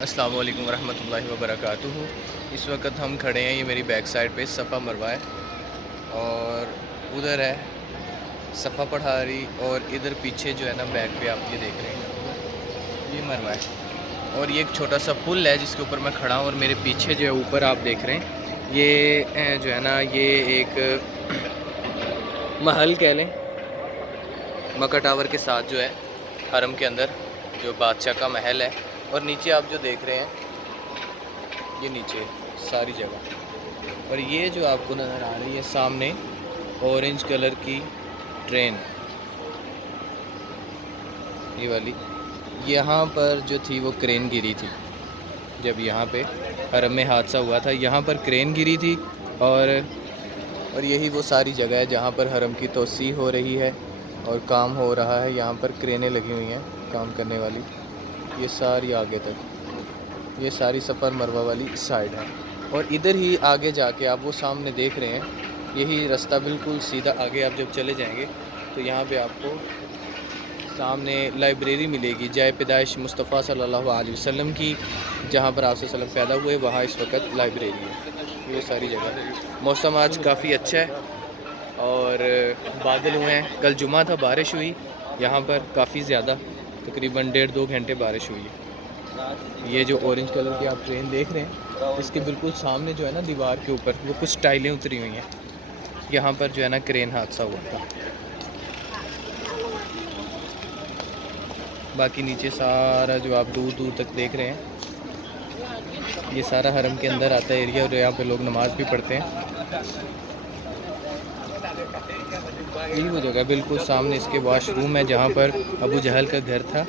अस्सलाम वालेकुम रहमतुल्लाहि व बरकातुहू। इस वक्त हम खड़े हैं, ये मेरी बैक साइड पे सफ़ा मरवा है और उधर है सफ़ा पठारी और इधर पीछे जो है ना बैक पे आप ये देख रहे हैं ये मरवा है। और ये एक छोटा सा पुल है जिसके ऊपर मैं खड़ा हूँ और मेरे पीछे जो है ऊपर आप देख रहे हैं ये जो है ना ये एक महल कह लें, मक्का टावर के साथ जो है हरम के अंदर जो बादशाह का महल है। और नीचे आप जो देख रहे हैं ये नीचे सारी जगह, और ये जो आपको नज़र आ रही है सामने ऑरेंज कलर की ट्रेन, ये वाली, यहाँ पर जो थी वो क्रेन गिरी थी। जब यहाँ पे हरम में हादसा हुआ था यहाँ पर क्रेन गिरी थी। और यही वो सारी जगह है जहाँ पर हरम की तोसी हो रही है और काम हो रहा है। यहाँ पर क्रेनें लगी हुई हैं काम करने वाली, ये सारी आगे तक, ये सारी सफ़र मरवा वाली साइड है। और इधर ही आगे जाके आप वो सामने देख रहे हैं यही रास्ता बिल्कुल सीधा आगे आप जब चले जाएंगे तो यहाँ पे आपको सामने लाइब्रेरी मिलेगी जाए पैदाइश मुस्तफ़ा सल्लल्लाहु अलैहि वसल्लम की, जहाँ पर आप वसल्लम पैदा हुए वहाँ इस वक्त लाइब्रेरी है। ये सारी जगह मौसम आज काफ़ी अच्छा है और बादल हुए हैं। कल जुमा था, बारिश हुई यहाँ पर काफ़ी ज़्यादा, तकरीबन 1.5-2 घंटे बारिश हुई है। ये जो ऑरेंज कलर की आप ट्रेन देख रहे हैं इसके बिल्कुल सामने जो है ना दीवार के ऊपर वो कुछ टाइलें उतरी हुई हैं, यहाँ पर जो है ना क्रेन हादसा हुआ था। बाकी नीचे सारा जो आप दूर दूर तक देख रहे हैं ये सारा हरम के अंदर आता है एरिया, और यहाँ पे लोग नमाज़ भी पढ़ते हैं। यही वो जगह बिल्कुल सामने इसके वॉशरूम है जहाँ पर अबू जहल का घर था।